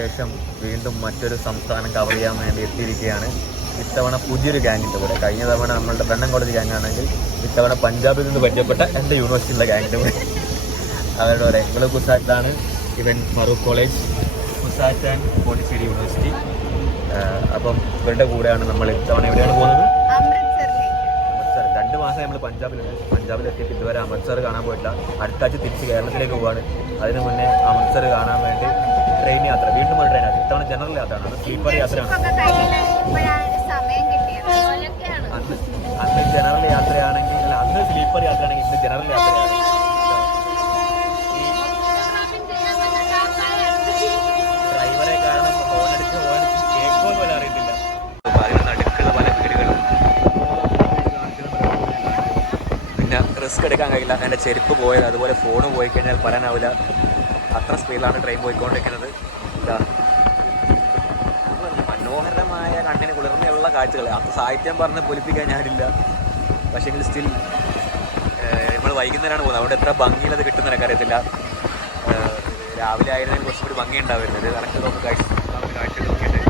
ശേഷം വീണ്ടും മറ്റൊരു സംസ്ഥാനം കവർ ചെയ്യാൻ വേണ്ടി എത്തിയിരിക്കുകയാണ്. ഇത്തവണ പുതിയൊരു ഗ്യാങ്ങിൻ്റെ കൂടെ. കഴിഞ്ഞ തവണ നമ്മളുടെ ബ്രണ്ണൻ കോളേജ് ഗ്യാങ്ങാണെങ്കിൽ ഇത്തവണ പഞ്ചാബിൽ നിന്ന് പരിചയപ്പെട്ട എൻ്റെ യൂണിവേഴ്സിറ്റിയിലെ ഗ്യാങ്ങിൻ്റെ കൂടെ. അവരുടെ കൂടെ ഇവള് കുസാറ്റാണ്, ഇവൻ Farook college, CUSAT and Pondicherry university. അപ്പം ഇവരുടെ കൂടെയാണ് നമ്മൾ ഇത്തവണ എവിടെയാണ് പോകുന്നത്? അമൃത്സർ. 2 മാസം നമ്മൾ പഞ്ചാബിലെത്തിയിട്ട് ഇതുവരെ അമൃത്സർ കാണാൻ പോയിട്ടില്ല. അടുത്ത ആഴ്ച തിരിച്ച് കേരളത്തിലേക്ക് പോവാണ്. അതിന് മുന്നേ അമൃത്സർ കാണാൻ വേണ്ടി ട്രെയിൻ യാത്ര, വീണ്ടും ഒരു ട്രെയിൻ യാത്ര. ഇത്തവണ ജനറൽ യാത്രയാണ്, അത് സ്ലീപ്പർ യാത്രയാണ്. അന്ന് ജനറൽ യാത്രയാണെങ്കിൽ, അല്ല അന്ന് സ്ലീപ്പർ യാത്രയാണെങ്കിൽ ഇന്ന് ജനറൽ യാത്രയാണ്. ഡ്രൈവറെ കാരണം ഓടിച്ച് കേൾക്കുമ്പോൾ പോലും അറിയത്തില്ല. നടുക്കുള്ള പല വീടുകളും പിന്നെ റിസ്ക് എടുക്കാൻ കഴിയില്ല. എൻ്റെ ചെരുപ്പ് പോയത്, അതുപോലെ ഫോണ് പോയി കഴിഞ്ഞാൽ പറയാനാവില്ല. അത്ര സ്പീഡിലാണ് ട്രെയിൻ പോയിക്കൊണ്ടിരിക്കുന്നത്. മനോഹരമായ കണ്ണിന് കുളിർമയുള്ള കാഴ്ചകൾ. അത് സാഹിത്യം പറഞ്ഞ് പൊലിപ്പിക്കാൻ ഞാനില്ല. പക്ഷേങ്കിൽ സ്റ്റിൽ നമ്മൾ വൈകുന്നേരമാണ് പോകുന്നത്. അവിടെ എത്ര ഭംഗിയിലത് കിട്ടുന്ന എനിക്കറിയത്തില്ല. രാവിലെ ആയിരുന്നതിന് കുറച്ചും കൂടി ഭംഗി ഉണ്ടാവുന്നത്. കറക്റ്റ് നോക്കി കാഴ്ചകൾ നോക്കിയിട്ട്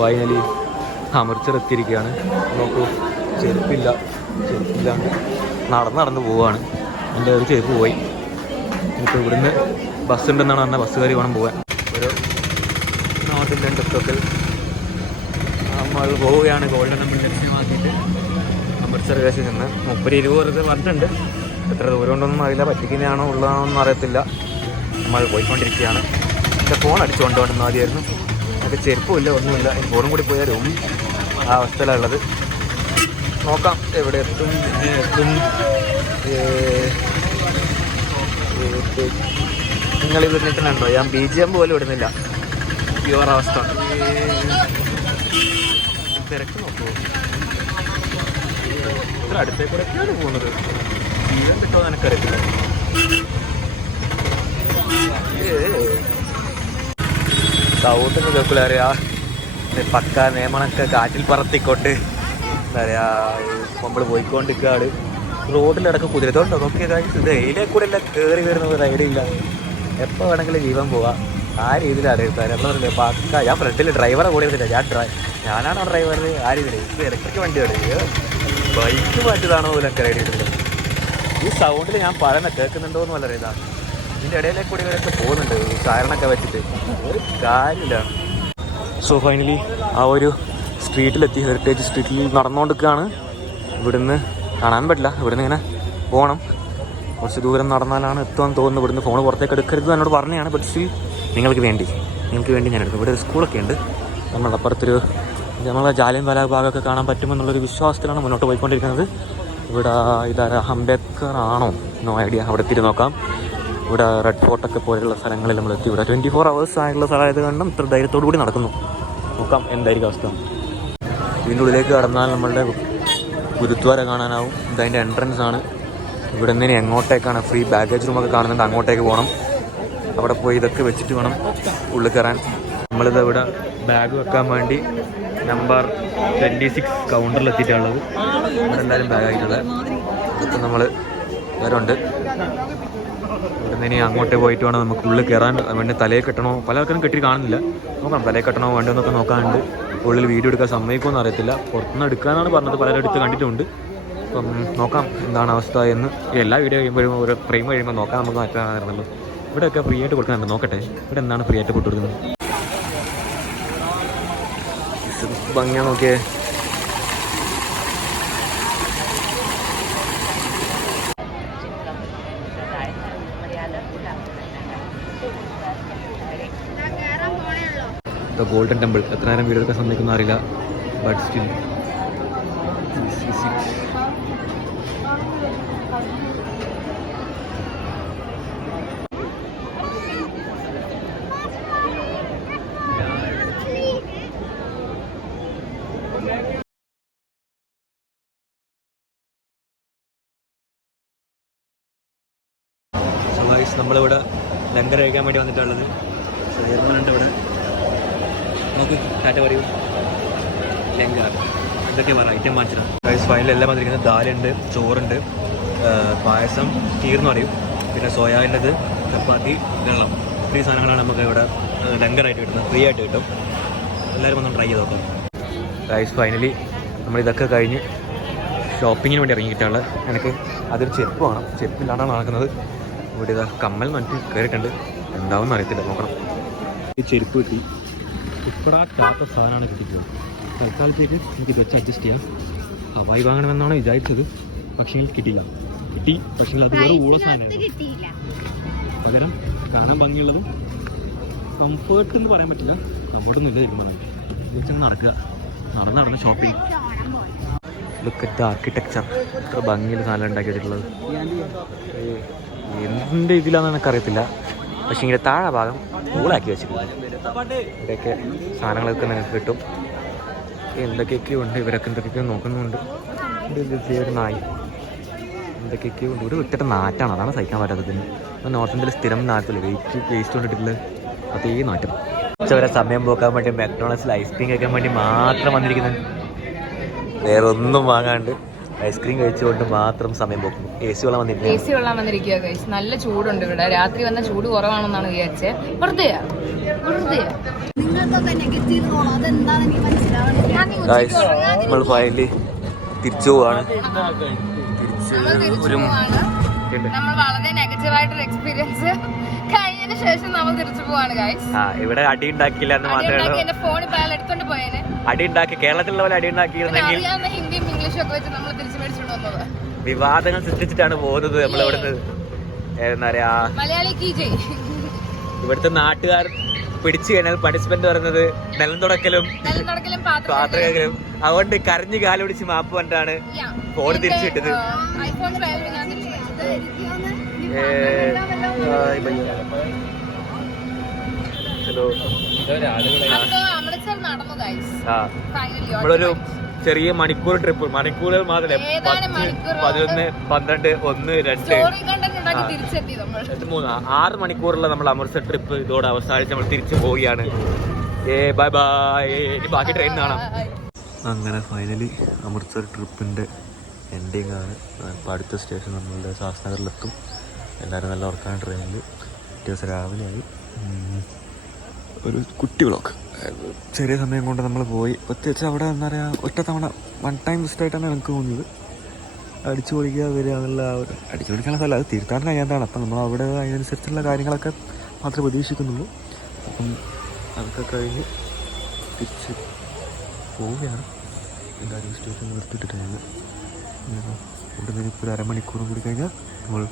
ഫൈനലി അമൃത്സർ എത്തിയിരിക്കുകയാണ്. നോക്കൂ, ചെരുപ്പില്ലാണ്ട് നടന്ന് പോവുകയാണ്. എൻ്റെ ഒരു ചെരുപ്പ് പോയി. ഇപ്പോൾ ഇവിടുന്ന് ബസ് ഉണ്ടെന്നാണ് പറഞ്ഞാൽ ബസ് കയറി വേണം പോകാൻ. ഒരു നോർത്ത് ഇന്ത്യൻ സ്റ്റോപ്പിൽ നമ്മൾ പോവുകയാണ്. ഗോൾഡൻ ടെമ്പിൾ ലക്ഷ്യമാക്കിയിട്ട് അമൃത്സർ ദേശത്ത് നിന്ന് 30-20 പറഞ്ഞിട്ടുണ്ട്. എത്ര ദൂരം ഉണ്ടോന്നും അറിയില്ല, പറ്റിക്കുന്നതാണോ ഉള്ളതാണോന്നും അറിയത്തില്ല. നമ്മൾ പോയിക്കൊണ്ടിരിക്കുകയാണ്. എൻ്റെ ഫോൺ അടിച്ചുകൊണ്ടുപോകണം ആദ്യമായിരുന്നു. എനിക്ക് ചെരുപ്പുമില്ല, ഒന്നുമില്ല. ഫോണും കൂടി പോയാലും ആ അവസ്ഥയിലുള്ളത്. നോക്കാം എവിടെ എത്തും. നിങ്ങളിത് നിൽക്കുന്നുണ്ടോ? ഞാൻ BGM പോലും ഇടുന്നില്ല. പ്യുവർ അവസ്ഥ. തിരക്ക് നോക്കൂ, ഇത്ര അടുത്തേക്കൂടെയൊക്കെയാണ് പോകുന്നത്. ജീവൻ കിട്ടുമോ എനിക്കറിയത്തില്ല. സൗണ്ടൊന്നും കേൾക്കില്ല. അറിയാ പക്ക നിയമങ്ങളൊക്കെ കാറ്റിൽ പറത്തിക്കൊണ്ട് എന്താ പറയുക നമ്മൾ പോയിക്കൊണ്ടിരിക്കുകയാണ്. റോഡിലടക്കം കുതിരത്തോണ്ടോ നോക്കിയ കാര്യം. ഇത് എയിലെ കൂടെ എല്ലാം കയറി വരുന്ന ഒരു ഐഡിയ ഇല്ല. എപ്പോൾ വേണമെങ്കിലും ജീവൻ പോവാം. ആ രീതിയിലാണ് നമ്മളെ പക്ക. ഞാൻ ഫ്രണ്ടിൽ ഡ്രൈവറെ കൂടെ ഇരുന്നില്ല. ഞാനാണോ ഡ്രൈവർ? ആ രീതിയിൽ. ഇത് ഇലക്ട്രിക് വണ്ടിയാണ്. ബൈക്ക് മാറ്റിയതാണോ പോലും എനിക്ക് ഐഡിയ ഇട്ടില്ല. ഈ സൗണ്ടിൽ ഞാൻ പറയുന്ന കേൾക്കുന്നുണ്ടോ എന്ന് വളരെ ഇതാണ്. ഇതിൻ്റെ ഇടയിലേക്ക് കൂടി ഇവരൊക്കെ പോകുന്നുണ്ട് സാരണൊക്കെ വെച്ചിട്ട്. ഒരു കാര്യമില്ല. സോ ഫൈനലി ആ ഒരു സ്ട്രീറ്റിലെത്തി. ഹെറിറ്റേജ് സ്ട്രീറ്റിൽ നടന്നുകൊണ്ടിരിക്കുകയാണ്. ഇവിടുന്ന് കാണാൻ പറ്റില്ല. ഇവിടുന്ന് ഇങ്ങനെ പോകണം. കുറച്ച് ദൂരം നടന്നാലാണ് എത്തുമെന്ന് തോന്നുന്നു. ഇവിടുന്ന് ഫോൺ പുറത്തേക്ക് എടുക്കരുത് എന്നോട് പറഞ്ഞതാണ്. ബട്ട് സ്റ്റിൽ നിങ്ങൾക്ക് വേണ്ടി ഞാൻ എടുക്കും. ഇവിടെ ഒരു സ്കൂളൊക്കെ ഉണ്ട്. നമ്മളുടെ അപ്പുറത്തൊരു നമ്മളെ ജാലിയൻ വാലാ ഭാഗമൊക്കെ കാണാൻ പറ്റുമെന്നുള്ളൊരു വിശ്വാസത്തിലാണ് മുന്നോട്ട് പോയിക്കൊണ്ടിരിക്കുന്നത്. ഇവിടെ ഇതാരാ, അംബേദ്കർ ആണോ? No idea. അവിടെ എത്തിയിട്ട് നോക്കാം. ഇവിടെ റെഡ് ഫോർട്ടൊക്കെ പോലെയുള്ള സ്ഥലങ്ങളിൽ നമ്മൾ എത്തി. ഇവിടെ 24 hours ആയിട്ടുള്ള സ്ഥലമായത് കൊണ്ടും ഇത്ര ധൈര്യത്തോടു കൂടി നടക്കുന്നു. നോക്കാം എന്തായിരിക്കും അവസ്ഥ. ഇതിൻ്റെ ഉള്ളിലേക്ക് കടന്നാൽ നമ്മളുടെ ഗുരുദ്വാര കാണാനാവും. ഇതതിൻ്റെ എൻട്രൻസ് ആണ്. ഇവിടെ നിന്ന് എങ്ങോട്ടേക്കാണ് ഫ്രീ ബാഗേജ് റൂമൊക്കെ കാണുന്നുണ്ട്. അങ്ങോട്ടേക്ക് പോകണം. അവിടെ പോയി ഇതൊക്കെ വെച്ചിട്ട് വേണം ഉള്ളിൽ കയറാൻ. നമ്മളിത് ഇവിടെ ബാഗ് വെക്കാൻ വേണ്ടി നമ്പർ 26 കൗണ്ടറിലെത്തിയിട്ടുള്ളത്. ഇവിടെ എന്തായാലും ബാഗായിട്ടുള്ളത്. അപ്പം നമ്മൾ വേറുണ്ട്. ഇവിടെ നിന്ന് ഇനി അങ്ങോട്ടേ പോയിട്ട് വേണം നമുക്ക് ഉള്ളിൽ കയറാൻ വേണ്ടി. തലയിൽ കെട്ടണോ, പല ആൾക്കാരും കെട്ടി കാണുന്നില്ല. നോക്കാം തലയിൽ കെട്ടണോ വേണ്ടോ എന്നൊക്കെ നോക്കാനുണ്ട്. ഉള്ളിൽ വീഡിയോ എടുക്കാൻ സമ്മതിക്കുമെന്ന് അറിയത്തില്ല. പുറത്തുനിന്ന് എടുക്കാനാണ് പറഞ്ഞത്. പലരും എടുത്ത് കണ്ടിട്ടുണ്ട്. അപ്പം നോക്കാം എന്താണ് അവസ്ഥ എന്ന്. എല്ലാ വീഡിയോ കഴിയുമ്പോഴും ഒരു ഫ്രെയിം കഴിയുമ്പോൾ നോക്കാം. നമുക്ക് മാറ്റാനായിരുന്നല്ലോ. ഇവിടെയൊക്കെ ഫ്രീ ആയിട്ട് കൊടുക്കാനുണ്ട്. നോക്കട്ടെ ഇവിടെ എന്താണ് ഫ്രീ ആയിട്ട് കൊടുക്കുന്നത്. ഭംഗിയാ നോക്കിയേ. Golden temple. എത്ര നേരം വീഡിയോ എടുക്കാൻ സമ്മതിക്കുന്ന അറിയില്ല. ബട്ട് സ്റ്റിൽ നമ്മളിവിടെ ലങ്കർ കഴിക്കാൻ വേണ്ടി വന്നിട്ടുള്ളത്. ചെയർമാനുണ്ട് ഇവിടെ. നമുക്ക് ടാറ്റ പറയൂ. ലങ്കർ എന്തൊക്കെ പറ ഐറ്റം വാങ്ങിച്ചിട്ടാണ്. ഫൈനൽ എല്ലാം വന്നിരിക്കുന്നത്. ദാലുണ്ട്, ചോറുണ്ട്, പായസം, കീർന്ന് പറയും, പിന്നെ സോയാബീൻ്റെത്, ചപ്പാത്തി, വെള്ളം, ഇത്രയും സാധനങ്ങളാണ് നമുക്ക് ഇവിടെ ലങ്കറായിട്ട് കിട്ടുന്നത്, ഫ്രീ ആയിട്ട് കിട്ടും. എല്ലാവരും ഒന്ന് ട്രൈ ചെയ്ത് നോക്കാം. ഗൈസ് ഫൈനലി നമ്മളിതൊക്കെ കഴിഞ്ഞ് ഷോപ്പിങ്ങിന് വേണ്ടി ഇറങ്ങിയിട്ടാണ്. എനിക്ക് അതൊരു ചെരുപ്പ് വേണം, ചെരുപ്പില്ലാണ്ടാണ് നടക്കുന്നത്. ഇവിടെ ഇതാ കമ്മൽ മറ്റു കയറിയിട്ടുണ്ട്, എന്താവും അറിയത്തില്ല, നോക്കണം. ഈ ചെരുപ്പ് കിട്ടി, ഇപ്പോഴാത്ത സാധനമാണ് കിട്ടിയിട്ടുള്ളത്. തൽക്കാലത്തേക്ക് എനിക്കിത് വെച്ച് അഡ്ജസ്റ്റ് ചെയ്യാം. ഹവായി വാങ്ങണമെന്നാണ് വിചാരിച്ചത്, പക്ഷേ കിട്ടിയില്ല. കിട്ടി, പക്ഷേ അത് വേറെ ഊള സാധനമായിരുന്നു. പകരം കാണാൻ ഭംഗിയുള്ളതും കംഫേർട്ട് എന്ന് പറയാൻ പറ്റില്ല, കംഫേർട്ടൊന്നും ഇല്ല തീരുമാനം. വെച്ചൊന്ന് നടക്കുക, നടന്ന് ഷോപ്പിംഗ്. ലുക്കറ്റ് ആർക്കിടെക്ചർ, ഇത്ര ഭംഗിയിൽ സാധനം ഉണ്ടാക്കി വെച്ചിട്ടുള്ളത്. എന്തിൻ്റെ ഇതിലാണെന്ന് എനിക്കറിയത്തില്ല, പക്ഷേ ഇങ്ങനെ താഴെ ഭാഗം കൂളാക്കി വെച്ചിട്ടുണ്ട്. ഇവിടെയൊക്കെ സാധനങ്ങളൊക്കെ നിങ്ങൾക്ക് കിട്ടും. എന്തൊക്കെയൊക്കെയോ ഉണ്ട്, ഇവരൊക്കെ എന്തൊക്കെയൊക്കെയോ നോക്കുന്നുണ്ട്. ഒരു നായി എന്തൊക്കെയൊക്കെയോ ഉണ്ട്. ഒരു ഒറ്റ നാറ്റാണ്, അതാണ് സഹിക്കാൻ പറ്റാത്തത്. നോർത്ത് ഇന്ത്യയിൽ സ്ഥിരം നാട്ടില്ല, വേസ്റ്റ് കൊണ്ടിട്ടുള്ളത് അതേ നാറ്റം. ഉച്ചവരെ സമയം പോക്കാൻ വേണ്ടി മെക്ഡോണൾഡ്സിൽ ഐസ്ക്രീം കഴിക്കാൻ വേണ്ടി മാത്രം വന്നിരിക്കുന്നത്, വേറെ ഒന്നും വാങ്ങാണ്ട് ഐസ്ക്രീം കഴിച്ചുകൊണ്ട് മാത്രം സമയം പോക്കുന്നു. എ സി വെള്ളം വന്നിരിക്കുക ഗൈസ്. നല്ല ചൂടുണ്ട് ഇവിടെ. രാത്രി വന്ന ചൂട് കുറവാണെന്നാണ് വിചാരിച്ചത്. നമ്മൾ ഫൈനലി തിരിച്ചു പോവാണ്. നമ്മൾ വളരെ നെഗറ്റീവായിട്ടൊരു എക്സ്പീരിയൻസ് കഴിഞ്ഞതിന് ശേഷം നമ്മൾ തിരിച്ചു പോവാണ് ഗൈസ്. ഇവിടെ അടി ഉണ്ടാക്കിയില്ല എന്ന് മാത്രമേ, എന്റെ ഫോൺ എടുത്തോണ്ട് പോയേനെ. അടി ഉണ്ടാക്കി കേരളത്തിലുള്ള പോലെ അടി ഉണ്ടാക്കിയിരുന്നെങ്കിൽ ഹിന്ദിയും ഇംഗ്ലീഷും ഒക്കെ വെച്ച് നമ്മൾ തിരിച്ചു മേടിച്ചോണ്ട് വന്നത്. വിവാദങ്ങൾ സൃഷ്ടിച്ചിട്ടാണ് പോകുന്നത് നമ്മൾ ഇവിടുന്ന്. എന്താ പറയാ, ഇവിടുത്തെ നാട്ടുകാർ പിടിച്ചു കഴിഞ്ഞാൽ പണിഷ്മെന്റ് പറയുന്നത് നിലം തുടക്കലും പാത്രം കഴുകലും. അതുകൊണ്ട് കരഞ്ഞു കാല് പിടിച്ച് മാപ്പ് പറഞ്ഞിട്ടാണ് ഫോൺ തിരിച്ചു കിട്ടത്. നമ്മളൊരു ചെറിയ മണിക്കൂർ ട്രിപ്പ്, മണിക്കൂറുകൾ മാത്രമേ, 11, 12, 1, 2, 3, 6 മണിക്കൂറുള്ള നമ്മൾ അമൃത്സർ ട്രിപ്പ് ഇതോടെ അവസാനിച്ച് നമ്മൾ തിരിച്ചു പോവുകയാണ്. ബൈ ബൈ, ഇനി ബാക്കി ട്രെയിൻ കാണാം. അങ്ങനെ ഫൈനലി അമൃത്സർ ട്രിപ്പിൻ്റെ എൻഡിങ് ആണ്. ഇപ്പോൾ അടുത്ത സ്റ്റേഷൻ നമ്മളുടെ ശാസ്നഗറിലെത്തും. എല്ലാവരും നല്ല ഉറക്കാണ് ട്രെയിനിൽ. ദിവസം രാവിലെയായി. ഒരു കുട്ടി വ്ളോഗ്, ചെറിയ സമയം കൊണ്ട് നമ്മൾ പോയി. പ്രത്യേകിച്ച് അവിടെ എന്താ പറയുക, ഒറ്റ തവണ വൺ ടൈം വിസിറ്റായിട്ടാണ് എനിക്ക് തോന്നിയത്. അടിച്ചു പൊളിക്കുക വരിക എന്നുള്ള അടിച്ചു പൊളിക്കാനുള്ള സ്ഥലം, അത് തീർത്ഥാടനം കഴിയാണ്ടാണ്. അപ്പം നമ്മൾ അവിടെ അതിനനുസരിച്ചുള്ള കാര്യങ്ങളൊക്കെ മാത്രമേ പ്രതീക്ഷിക്കുന്നുള്ളൂ. അപ്പം അതൊക്കെ കഴിഞ്ഞ് തിരിച്ച് പോവുകയാണ്. എന്തായാലും സ്റ്റേഷൻ നിർത്തിയിട്ടിട്ടാണ്. ഇവിടെ നിന്ന് ഇപ്പോൾ ഒരു അരമണിക്കൂറും കൂടി കഴിഞ്ഞാൽ നമ്മൾ